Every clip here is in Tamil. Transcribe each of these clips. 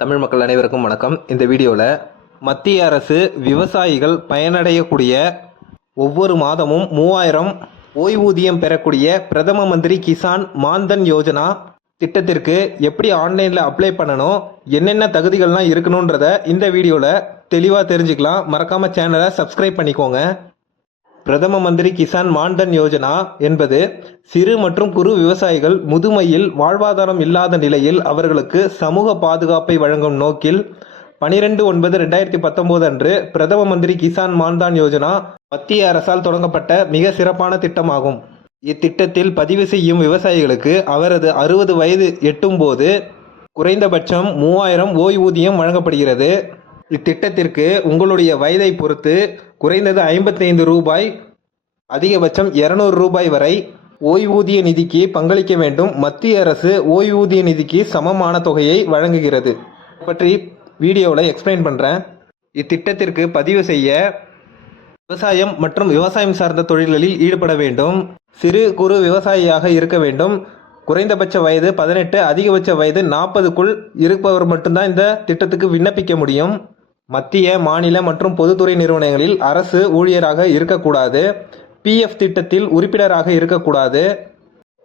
தமிழ் மக்கள் அனைவருக்கும் வணக்கம். இந்த வீடியோவில் மத்திய அரசு விவசாயிகள் பயனடையக்கூடிய ஒவ்வொரு மாதமும் மூவாயிரம் ஓய்வூதியம் பெறக்கூடிய பிரதம மந்திரி கிசான் மான்தன் யோஜனா திட்டத்திற்கு எப்படி ஆன்லைனில் அப்ளை பண்ணணும் என்னென்ன தகுதிகள்லாம் இருக்கணுன்றத இந்த வீடியோவில் தெளிவாக தெரிஞ்சுக்கலாம். மறக்காமல் சேனலை சப்ஸ்கிரைப் பண்ணிக்கோங்க. பிரதம மந்திரி கிசான் மான்தன் யோஜனா என்பது சிறு மற்றும் குறு விவசாயிகள் முதுமையில் வாழ்வாதாரம் இல்லாத நிலையில் அவர்களுக்கு சமூக பாதுகாப்பை வழங்கும் நோக்கில் பனிரெண்டு ஒன்பது ரெண்டாயிரத்தி பத்தொன்பது அன்று பிரதம மந்திரி கிசான் மான்தான் யோஜனா மத்திய அரசால் தொடங்கப்பட்ட மிக சிறப்பான திட்டமாகும். இத்திட்டத்தில் பதிவு செய்யும் விவசாயிகளுக்கு அவரது அறுபது வயது எட்டும் போது குறைந்தபட்சம் மூவாயிரம் ஓய்வூதியம் வழங்கப்படுகிறது. இத்திட்டத்திற்கு உங்களுடைய வயதை பொறுத்து குறைந்தது ஐம்பத்தைந்து ரூபாய் அதிகபட்சம் இருநூறு ரூபாய் வரை ஓய்வூதிய நிதிக்கு பங்களிக்க வேண்டும். மத்திய அரசு ஓய்வூதிய நிதிக்கு சமமான தொகையை வழங்குகிறது. பற்றி வீடியோவில் எக்ஸ்பிளைன் பண்ணுறேன் இத்திட்டத்திற்கு பதிவு செய்ய விவசாயம் மற்றும் விவசாயம் சார்ந்த தொழில்களில் ஈடுபட வேண்டும். சிறு குறு விவசாயியாக இருக்க வேண்டும். குறைந்தபட்ச வயது பதினெட்டு அதிகபட்ச வயது நாற்பதுக்குள் இருப்பவர் மட்டும்தான் இந்த திட்டத்துக்கு விண்ணப்பிக்க முடியும். மத்திய மாநில மற்றும் பொதுத்துறை நிறுவனங்களில் அரசு ஊழியராக இருக்கக்கூடாது. பிஎஃப் திட்டத்தில் உறுப்பினராக இருக்கக்கூடாது.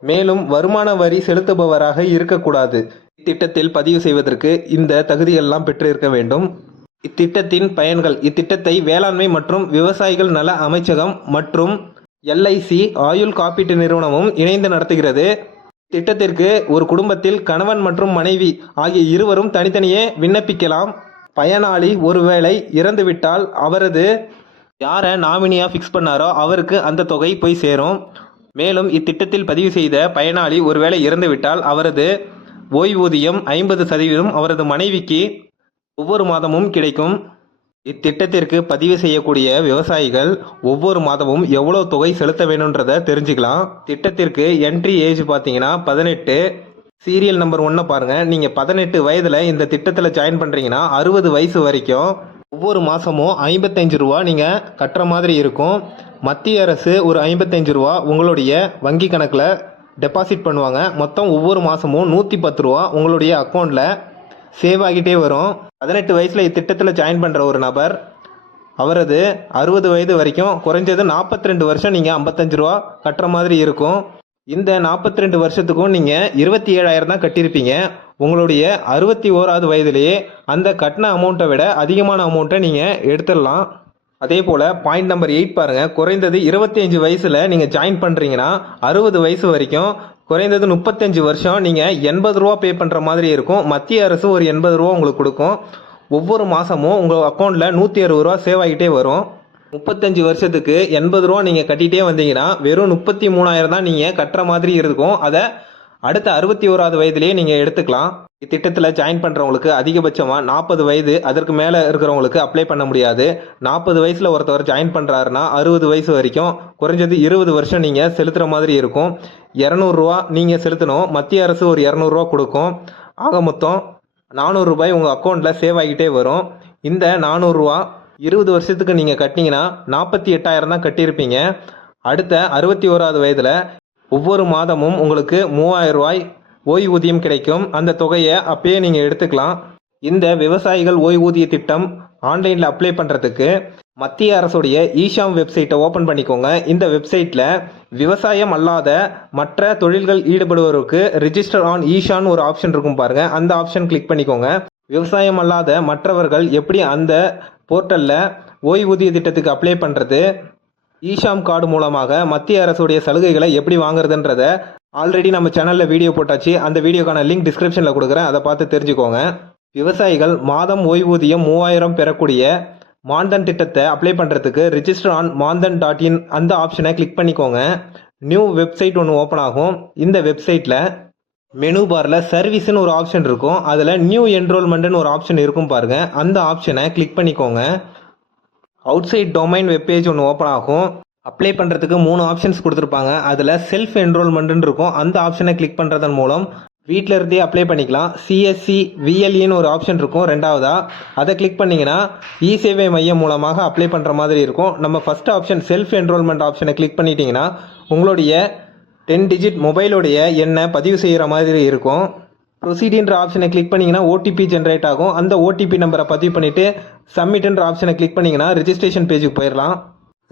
மேலும் வருமான வரி செலுத்துபவராக இருக்கக்கூடாது. இத்திட்டத்தில் பதிவு செய்வதற்கு இந்த தகுதியெல்லாம் பெற்றிருக்க வேண்டும். இத்திட்டத்தின் பயன்கள் இத்திட்டத்தை வேளாண்மை மற்றும் விவசாயிகள் நல அமைச்சகம் மற்றும் எல்ஐசி ஆயுள் காப்பீட்டு நிறுவனமும் இணைந்து நடத்துகிறது. திட்டத்திற்கு ஒரு குடும்பத்தில் கணவன் மற்றும் மனைவி ஆகிய இருவரும் தனித்தனியே விண்ணப்பிக்கலாம். பயனாளி ஒருவேளை இறந்துவிட்டால் அவரது யாரை நாமினியாக ஃபிக்ஸ் பண்ணாரோ அவருக்கு அந்த தொகை போய் சேரும். மேலும் இத்திட்டத்தில் பதிவு செய்த பயனாளி ஒருவேளை இறந்துவிட்டால் அவரது ஓய்வூதியம் ஐம்பது சதவீதம் அவரது மனைவிக்கு ஒவ்வொரு மாதமும் கிடைக்கும். இத்திட்டத்திற்கு பதிவு செய்யக்கூடிய விவசாயிகள் ஒவ்வொரு மாதமும் எவ்வளோ தொகை செலுத்த வேணுன்றதை தெரிஞ்சுக்கலாம். திட்டத்திற்கு என்ட்ரி ஏஜ் பார்த்தீங்கன்னா பதினெட்டு சீரியல் நம்பர் ஒன்றை பாருங்கள் நீங்கள் பதினெட்டு வயதில் இந்த திட்டத்தில் ஜாயின் பண்ணுறீங்கன்னா அறுபது வயசு வரைக்கும் ஒவ்வொரு மாதமும் ஐம்பத்தஞ்சு ரூபா நீங்கள் கட்டுற மாதிரி இருக்கும். மத்திய அரசு ஒரு ஐம்பத்தஞ்சு ரூபா உங்களுடைய வங்கி கணக்கில் டெபாசிட் பண்ணுவாங்க. மொத்தம் ஒவ்வொரு மாதமும் நூற்றி பத்து ரூபா உங்களுடைய அக்கௌண்ட்டில் சேவ் ஆகிட்டே வரும். பதினெட்டு வயசில் இத்திட்டத்தில் ஜாயின் பண்ணுற ஒரு நபர் அவரது அறுபது வயது வரைக்கும் குறைஞ்சது நாற்பத்தி ரெண்டு வருஷம் நீங்கள் ஐம்பத்தஞ்சு ரூபா கட்டுற மாதிரி இருக்கும். இந்த நாற்பத்தி ரெண்டு வருஷத்துக்கும் நீங்கள் இருபத்தி ஏழாயிரம் தான் கட்டியிருப்பீங்க. உங்களுடைய அறுபத்தி ஓராவது வயதிலேயே அந்த கட்டின அமௌண்ட்டை விட அதிகமான அமௌண்ட்டை நீங்கள் எடுத்துடலாம். அதே போல் பாயிண்ட் நம்பர் எயிட் பாருங்கள் குறைந்தது இருபத்தஞ்சு வயசில் நீங்கள் ஜாயின் பண்ணுறீங்கன்னா அறுபது வயசு வரைக்கும் குறைந்தது முப்பத்தஞ்சு வருஷம் நீங்கள் எண்பது ரூபா பே பண்ணுற மாதிரி இருக்கும். மத்திய அரசு ஒரு எண்பது ரூபா உங்களுக்கு கொடுக்கும். ஒவ்வொரு மாதமும் உங்கள் அக்கௌண்ட்டில் நூற்றி அறுபது ரூபா சேவ் ஆகிட்டே வரும். முப்பத்தஞ்சு வருஷத்துக்கு எண்பது ரூபா நீங்கள் கட்டிகிட்டே வந்தீங்கன்னா வெறும் முப்பத்தி மூணாயிரம் தான் நீங்கள் கட்டுற மாதிரி இருக்கும். அதை அடுத்த அறுபத்தி ஓராவது வயதிலேயே நீங்கள் எடுத்துக்கலாம். இத்திட்டத்தில் ஜாயின் பண்ணுறவங்களுக்கு அதிகபட்சமாக நாற்பது வயது அதற்கு மேலே இருக்கிறவங்களுக்கு அப்ளை பண்ண முடியாது. நாற்பது வயசில் ஒருத்தவர் ஜாயின் பண்ணுறாருன்னா அறுபது வயசு வரைக்கும் குறைஞ்சது இருபது வருஷம் நீங்கள் செலுத்துகிற மாதிரி இருக்கும். இரநூறுவா நீங்கள் செலுத்தணும். மத்திய அரசு ஒரு இரநூறுவா கொடுக்கும். ஆக மொத்தம் நானூறுரூபாய் உங்கள் அக்கௌண்ட்டில் சேவ் ஆகிட்டே வரும். இந்த நானூறுரூவா இருபது வருஷத்துக்கு நீங்கள் கட்டினீங்கன்னா நாற்பத்தி எட்டாயிரம் தான் கட்டியிருப்பீங்க. அடுத்த அறுபத்தி ஓராவது வயதில் ஒவ்வொரு மாதமும் உங்களுக்கு மூவாயிரம் ரூபாய் ஓய்வூதியம் கிடைக்கும். அந்த தொகையை அப்பயே நீங்கள் எடுத்துக்கலாம். இந்த விவசாயிகள் ஓய்வூதிய திட்டம் ஆன்லைனில் அப்ளை பண்ணுறதுக்கு மத்திய அரசுடைய ஈஷாம் வெப்சைட்டை ஓப்பன் பண்ணிக்கோங்க. இந்த வெப்சைட்டில் விவசாயம் அல்லாத மற்ற தொழில்கள் ஈடுபடுவோருக்கு ரிஜிஸ்டர் ஆன் ஈஷான் ஒரு ஆப்ஷன் இருக்கும் பாருங்கள் அந்த ஆப்ஷன் கிளிக் பண்ணிக்கோங்க. விவசாயம் அல்லாத மற்றவர்கள் எப்படி அந்த போர்ட்டலில் ஓய்வூதிய திட்டத்துக்கு அப்ளை பண்ணுறது ஈஷாம் கார்டு மூலமாக மத்திய அரசுடைய சலுகைகளை எப்படி வாங்குறதுன்றத ஆல்ரெடி நம்ம சேனலில் வீடியோ போட்டாச்சு. அந்த வீடியோக்கான லிங்க் டிஸ்கிரிப்ஷனில் கொடுக்குறேன். அதை பார்த்து தெரிஞ்சுக்கோங்க. விவசாயிகள் மாதம் ஓய்வூதியம் மூவாயிரம் பெறக்கூடிய மாந்தன் திட்டத்தை அப்ளை பண்ணுறதுக்கு register on Maandhan dot in அந்த ஆப்ஷனை கிளிக் பண்ணிக்கோங்க. நியூ வெப்சைட் ஒன்று ஓப்பன் ஆகும். இந்த வெப்சைட்டில் மெனு பாரில் சர்வீஸ்னு ஒரு ஆப்ஷன் இருக்கும். அதில் நியூ என்ரோல்மெண்ட்னு ஒரு ஆப்ஷன் இருக்கும் பாருங்கள் அந்த ஆப்ஷனை கிளிக் பண்ணிக்கோங்க. அவுட் சைட் டொமைன் வெப்பேஜ் ஒன்று ஓப்பன் ஆகும். அப்ளை பண்ணுறதுக்கு மூணு ஆப்ஷன்ஸ் கொடுத்துருப்பாங்க. அதில் செல்ஃப் என்ரோல்மெண்ட்னு இருக்கும். அந்த ஆப்ஷனை கிளிக் பண்ணுறதன் மூலம் வீட்டில் இருந்தே அப்ளை பண்ணிக்கலாம். சிஎஸ்சி விஎல்இன்னு ஒரு ஆப்ஷன் இருக்கும். ரெண்டாவதா? அதை கிளிக் பண்ணிங்கன்னா இ சேவை மையம் மூலமாக அப்ளை பண்ணுற மாதிரி இருக்கும். நம்ம ஃபஸ்ட் ஆப்ஷன் செல்ஃப் என்ரோல்மெண்ட் ஆப்ஷனை கிளிக் பண்ணிட்டீங்கன்னா உங்களுடைய டென் டிஜிட் மொபைலுடைய எண்ணை பதிவு செய்கிற மாதிரி இருக்கும். ப்ரொசீடின்ற ஆப்ஷனை கிளிக் பண்ணிங்கன்னா ஓடிபி ஜென்ரேட் ஆகும். அந்த ஓடிபி நம்பரை பதிவு பண்ணிவிட்டு சப்மிட்ன்ற ஆப்ஷனை கிளிக் பண்ணிங்கன்னா ரிஜிஸ்ட்ரேஷன் பேஜுக்கு போயிடலாம்.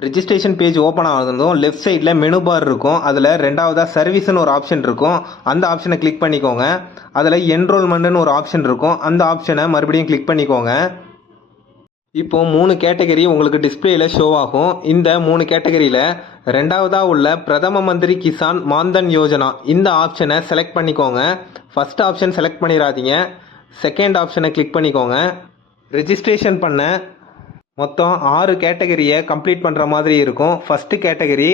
ரிஜிஸ்ட்ரேஷன் பேஜ் ஓப்பன் ஆனதும் லெஃப்ட் சைடில் மெனு பார் இருக்கும். அதில் ரெண்டாவதாக சர்வீஸ்னு ஒரு ஆப்ஷன் இருக்கும். அந்த ஆப்ஷனை கிளிக் பண்ணிக்கோங்க. அதில் என்ரோல்மெண்ட்டுன்னு ஒரு ஆப்ஷன் இருக்கும். அந்த ஆப்ஷனை மறுபடியும் கிளிக் பண்ணிக்கோங்க. இப்போ மூணு கேட்டகரி உங்களுக்கு டிஸ்பிளேல ஷோ ஆகும். இந்த மூணு கேட்டகரியில் ரெண்டாவதாக உள்ள பிரதம மந்திரி கிசான் மான்தன் யோஜனா. இந்த ஆப்ஷனை செலக்ட் பண்ணிக்கோங்க. ஃபர்ஸ்ட் ஆப்ஷன் செலக்ட் பண்ணிடாதீங்க. செகண்ட் ஆப்ஷனை கிளிக் பண்ணிக்கோங்க. ரெஜிஸ்ட்ரேஷன் பண்ண மொத்தம் ஆறு கேட்டகரியை கம்ப்ளீட் பண்ணுற மாதிரி இருக்கும். ஃபஸ்ட்டு கேட்டகரி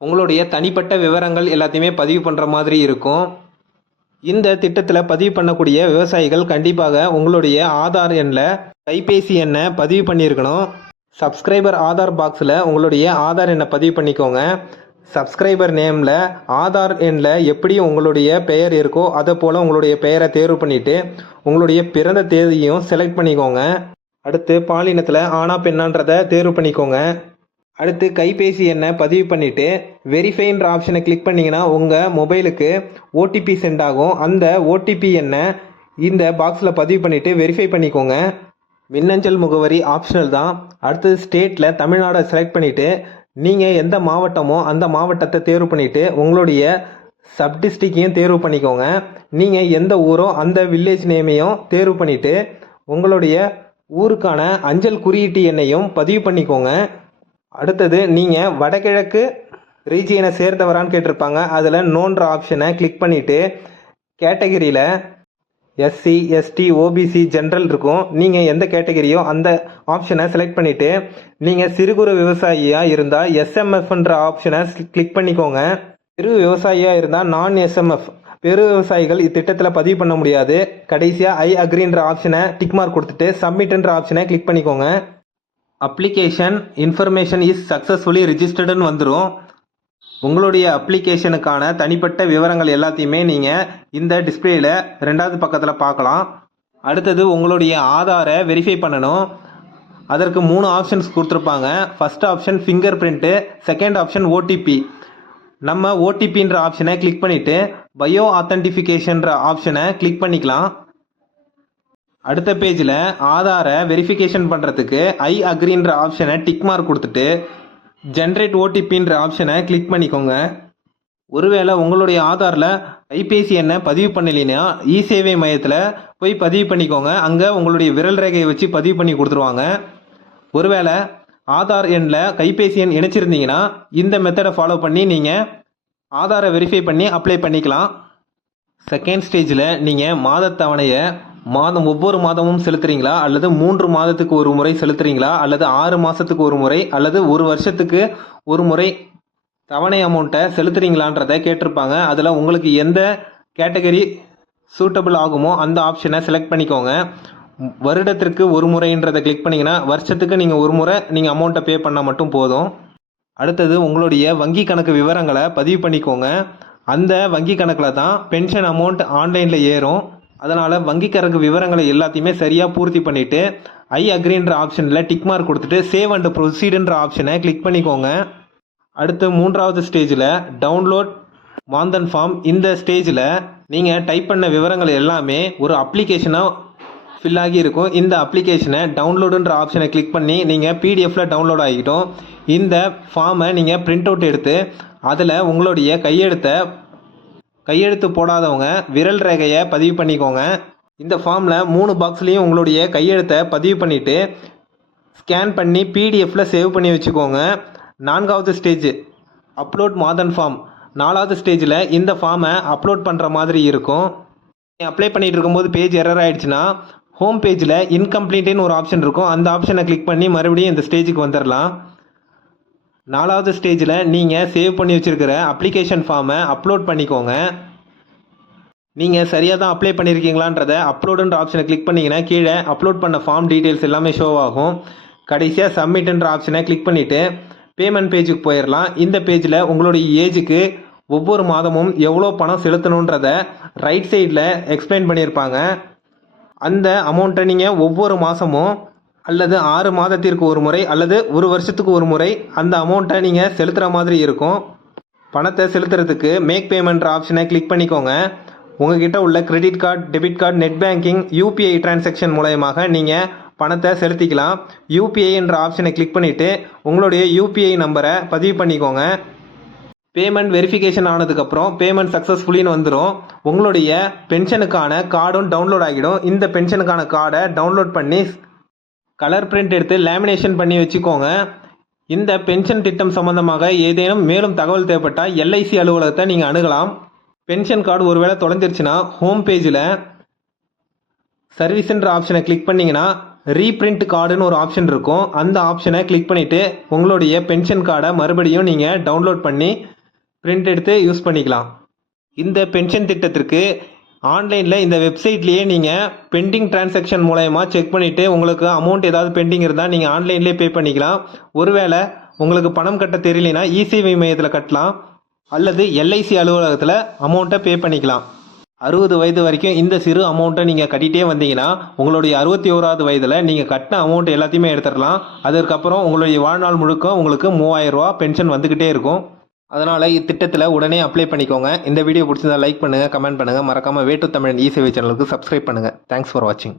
உங்களுடைய தனிப்பட்ட விவரங்கள் எல்லாத்தையுமே பதிவு பண்ணுற மாதிரி இருக்கும். இந்த திட்டத்தில் பதிவு பண்ணக்கூடிய விவசாயிகள் கண்டிப்பாக உங்களுடைய ஆதார் எண்ணில் கைபேசி எண்ணை பதிவு பண்ணியிருக்கணும். சப்ஸ்கிரைபர் ஆதார் பாக்ஸில் உங்களுடைய ஆதார் எண்ணை பதிவு பண்ணிக்கோங்க. சப்ஸ்கிரைபர் நேமில் ஆதார் எண்ணில் எப்படி உங்களுடைய பெயர் இருக்கோ அதை போல் உங்களுடைய பெயரை தேர்வு பண்ணிவிட்டு உங்களுடைய பிறந்த தேதியும் செலக்ட் பண்ணிக்கோங்க. அடுத்து பாலினத்தில் ஆனா பெண்ணான்றதை தேர்வு பண்ணிக்கோங்க. அடுத்து கைபேசி எண்ணை பதிவு பண்ணிவிட்டு வெரிஃபைன்ற ஆப்ஷனை கிளிக் பண்ணிங்கன்னா உங்கள் மொபைலுக்கு ஓடிபி சென்ட் ஆகும். அந்த ஓடிபி எண்ணை இந்த பாக்ஸில் பதிவு பண்ணிவிட்டு வெரிஃபை பண்ணிக்கோங்க. மின்னஞ்சல் முகவரி ஆப்ஷனல் தான். அடுத்தது ஸ்டேட்டில் தமிழ்நாடை செலக்ட் பண்ணிவிட்டு நீங்கள் எந்த மாவட்டமோ அந்த மாவட்டத்தை தேர்வு பண்ணிவிட்டு உங்களுடைய சப் டிஸ்ட்ரிக்கையும் தேர்வு பண்ணிக்கோங்க. நீங்கள் எந்த ஊரோ அந்த வில்லேஜ் நேமையும் தேர்வு பண்ணிவிட்டு உங்களுடைய ஊருக்கான அஞ்சல் குறியீட்டு எண்ணையும் பதிவு பண்ணிக்கோங்க. அடுத்தது நீங்கள் வடகிழக்கு ரீஜியனை சேர்ந்தவரான்னு கேட்டிருப்பாங்க. அதில் நோன்ற ஆப்ஷனை கிளிக் பண்ணிவிட்டு கேட்டகரியில் எஸ்சி எஸ்டி ஓபிசி ஜென்ரல் இருக்கும். நீங்கள் எந்த கேட்டகரியோ அந்த ஆப்ஷனை செலக்ட் பண்ணிவிட்டு நீங்கள் சிறு குறு விவசாயியாக இருந்தால் எஸ்எம்எஃப்ன்ற ஆப்ஷனை கிளிக் பண்ணிக்கோங்க. சிறு விவசாயியாக இருந்தால் நான் எஸ்எம்எஃப் பெரு விவசாயிகள் இத்திட்டத்தில் பதிவு பண்ண முடியாது. கடைசியாக ஐ அக்ரின்ற ஆப்ஷனை டிக் மார்க் கொடுத்துட்டு சப்மிட்ன்ற ஆப்ஷனை கிளிக் பண்ணிக்கோங்க. அப்ளிகேஷன் இன்ஃபர்மேஷன் இஸ் சக்ஸஸ்ஃபுல்லி ரிஜிஸ்டர்டுன்னு வந்துடும் உங்களுடைய அப்ளிகேஷனுக்கான தனிப்பட்ட விவரங்கள் எல்லாத்தையுமே நீங்கள் இந்த டிஸ்பிளேயில் ரெண்டாவது பக்கத்தில் பார்க்கலாம். அடுத்தது உங்களுடைய ஆதாரை வெரிஃபை பண்ணணும். அதற்கு மூணு ஆப்ஷன்ஸ் கொடுத்துருப்பாங்க. First option fingerprint second option OTP நம்ம ஓடிபின்ற ஆப்ஷனை கிளிக் பண்ணிவிட்டு பயோ ஆத்தன்டிஃபிகேஷன்ற ஆப்ஷனை கிளிக் பண்ணிக்கலாம். அடுத்த பேஜில் ஆதாரை வெரிஃபிகேஷன் பண்ணுறதுக்கு ஐ அக்ரின்ற ஆப்ஷனை டிக் மார்க் கொடுத்துட்டு ஜென்ரேட் ஓடிபின்ற ஆப்ஷனை கிளிக் பண்ணிக்கோங்க. ஒருவேளை உங்களுடைய ஆதாரில் கைபேசி எண்ணை பதிவு பண்ணலைன்னா இ சேவை மையத்தில் போய் பதிவு பண்ணிக்கோங்க. அங்கே உங்களுடைய விரல் ரேகையை வச்சு பதிவு பண்ணி கொடுத்துருவாங்க. ஒருவேளை ஆதார் எண்ணில் கைபேசி எண் இணைச்சிருந்தீங்கன்னா இந்த மெத்தடை ஃபாலோ பண்ணி நீங்கள் ஆதாரை வெரிஃபை பண்ணி அப்ளை பண்ணிக்கலாம். செகண்ட் ஸ்டேஜில் நீங்கள் மாதத் தவணையை மாதம் ஒவ்வொரு மாதமும் செலுத்துறீங்களா? அல்லது மூன்று மாதத்துக்கு ஒரு முறை செலுத்துறீங்களா? அல்லது ஆறு மாதத்துக்கு ஒரு முறை? அல்லது ஒரு வருஷத்துக்கு ஒரு முறை தவணை அமௌண்ட்டை செலுத்துறீங்களான்றதை கேட்டிருப்பாங்க. அதில் உங்களுக்கு எந்த கேட்டகரி சூட்டபிள் ஆகுமோ அந்த ஆப்ஷனை செலக்ட் பண்ணிக்கோங்க. வருடத்திற்கு ஒரு முறைன்றதை கிளிக் பண்ணிங்கன்னா வருஷத்துக்கு நீங்கள் ஒரு முறை நீங்கள் அமௌண்ட்டை பே பண்ணால் மட்டும் போதும். அடுத்தது உங்களுடைய வங்கி கணக்கு விவரங்களை பதிவு பண்ணிக்கோங்க. அந்த வங்கி கணக்கில் தான் பென்ஷன் அமௌண்ட் ஆன்லைனில் ஏறும். அதனால் வங்கி விவரங்களை எல்லாத்தையுமே சரியாக பூர்த்தி பண்ணிவிட்டு ஐ அக்ரின்ற ஆப்ஷனில் டிக் மார்க் கொடுத்துட்டு சேவ் அண்ட் ப்ரொசீடுன்ற ஆப்ஷனை கிளிக் பண்ணிக்கோங்க. அடுத்து மூன்றாவது ஸ்டேஜில் டவுன்லோட் மாந்தன் ஃபார்ம் இந்த ஸ்டேஜில் நீங்கள் டைப் பண்ண விவரங்கள் எல்லாமே ஒரு அப்ளிகேஷனாக ஃபில் ஆகி இருக்கும். இந்த அப்ளிகேஷனை டவுன்லோடுன்ற ஆப்ஷனை கிளிக் பண்ணி நீங்கள் பிடிஎஃப்பில் டவுன்லோட் ஆகிக்கிட்டோம் இந்த ஃபார்மை நீங்கள் பிரிண்ட் அவுட் எடுத்து அதில் உங்களுடைய கையெழுத்தை கையெழுத்து போடாதவங்க விரல் ரேகையை பதிவு பண்ணிக்கோங்க. இந்த ஃபார்மில் மூணு பாக்ஸ்லேயும் உங்களுடைய கையெழுத்தை பதிவு பண்ணிவிட்டு ஸ்கேன் பண்ணி பிடிஎஃப்பில் சேவ் பண்ணி வச்சுக்கோங்க. நான்காவது ஸ்டேஜ் அப்லோட் மாதன் ஃபார்ம் நாலாவது ஸ்டேஜில் இந்த ஃபார்மை அப்லோட் பண்ணுற மாதிரி இருக்கும். அப்ளை பண்ணிகிட்டு இருக்கும்போது பேஜ் எரர் ஆயிடுச்சுன்னா ஹோம் பேஜில் இன்கம்ப்ளீட்டுன்னு ஒரு ஆப்ஷன் இருக்கும். அந்த ஆப்ஷனை கிளிக் பண்ணி மறுபடியும் இந்த ஸ்டேஜுக்கு வந்துடலாம் நாலாவது ஸ்டேஜில் நீங்கள் சேவ் பண்ணி வச்சுருக்கிற அப்ளிகேஷன் ஃபார்மை அப்லோட் பண்ணிக்கோங்க. நீங்கள் சரியாக தான் அப்ளை பண்ணியிருக்கீங்களான்றதை அப்லோடுன்ற ஆப்ஷனை கிளிக் பண்ணிங்கன்னா கீழே அப்லோட் பண்ண ஃபார்ம் டீட்டெயில்ஸ் எல்லாமே ஷோ ஆகும். கடைசியாக சப்மிட்ன்ற ஆப்ஷனை கிளிக் பண்ணிவிட்டு பேமெண்ட் பேஜுக்கு போயிடலாம் இந்த பேஜில் உங்களுடைய ஏஜுக்கு ஒவ்வொரு மாதமும் எவ்வளோ பணம் செலுத்தணுன்றத ரைட் சைடில் எக்ஸ்பிளைன் பண்ணியிருப்பாங்க அந்த அமௌண்ட்டை நீங்கள் ஒவ்வொரு மாதமும் அல்லது ஆறு மாதத்திற்கு ஒரு முறை அல்லது ஒரு வருஷத்துக்கு ஒரு முறை அந்த அமௌண்ட்டை நீங்கள் செலுத்துகிற மாதிரி இருக்கும். பணத்தை செலுத்துறதுக்கு மேக் பேமெண்ட் ஆப்ஷனை கிளிக் பண்ணிக்கோங்க. உங்ககிட்ட உள்ள credit card debit card net banking UPI transaction மூலயமாக நீங்கள் பணத்தை செலுத்திக்கலாம். யூபிஐ என்ற ஆப்ஷனை கிளிக் பண்ணிவிட்டு உங்களுடைய யூபிஐ நம்பரை பதிவு பண்ணிக்கோங்க. பேமெண்ட் வெரிஃபிகேஷன் ஆனதுக்கப்புறம் பேமெண்ட் சக்ஸஸ்ஃபுல்லின்னு வந்துடும் உங்களுடைய பென்ஷனுக்கான கார்டும் டவுன்லோட் ஆகிடும். இந்த பென்ஷனுக்கான கார்டை டவுன்லோட் பண்ணி கலர் பிரிண்ட் எடுத்து லேமினேஷன் பண்ணி வச்சுக்கோங்க. இந்த பென்ஷன் திட்டம் சம்பந்தமாக ஏதேனும் மேலும் தகவல் தேவைப்பட்டால் எல்ஐசி அலுவலகத்தை நீங்கள் அணுகலாம். பென்ஷன் கார்டு ஒருவேளை தொலைஞ்சிருச்சுன்னா ஹோம் பேஜில் சர்வீஸ்ன்ற ஆப்ஷனை கிளிக் பண்ணிங்கன்னா ரீப்ரிண்ட் கார்டுன்னு ஒரு ஆப்ஷன் இருக்கும். அந்த ஆப்ஷனை கிளிக் பண்ணிவிட்டு உங்களுடைய பென்ஷன் கார்டை மறுபடியும் நீங்கள் டவுன்லோட் பண்ணி பிரிண்ட் எடுத்து யூஸ் பண்ணிக்கலாம். இந்த பென்ஷன் திட்டத்திற்கு ஆன்லைனில் இந்த வெப்சைட்லேயே நீங்கள் பெண்டிங் டிரான்சாக்ஷன் மூலயமா செக் பண்ணிவிட்டு உங்களுக்கு அமௌண்ட் ஏதாவது பெண்டிங் இருந்தால் நீங்கள் ஆன்லைன்லேயே பே பண்ணிக்கலாம். ஒருவேளை உங்களுக்கு பணம் கட்ட தெரியலனா இசிஐ மையத்தில் கட்டலாம். அல்லது எல்ஐசி அலுவலகத்தில் அமௌண்ட்டை பே பண்ணிக்கலாம். அறுபது வயது வரைக்கும் இந்த சிறு அமௌண்ட்டை நீங்கள் கட்டிகிட்டே வந்தீங்கன்னா உங்களுடைய அறுபத்தி ஓராவது வயதில் நீங்கள் கட்டின அமௌண்ட் எல்லாத்தையுமே எடுத்துடலாம். அதுக்கப்புறம் உங்களுடைய வாழ்நாள் முழுக்க உங்களுக்கு மூவாயிரம் ரூபா பென்ஷன் வந்துக்கிட்டே இருக்கும். அதனால் இத்திட்டத்தில் உடனே அப்ளை பண்ணிக்கோங்க. இந்த வீடியோ பிடிச்சிருந்தா லைக் பண்ணுங்கள் கமெண்ட் பண்ணுங்கள் மறக்காமல் வேட்டு தமிழன் இசேவை சேனலுக்கு சப்ஸ்கிரைப் பண்ணுங்கள் தேங்க்ஸ் ஃபார் வாட்சிங்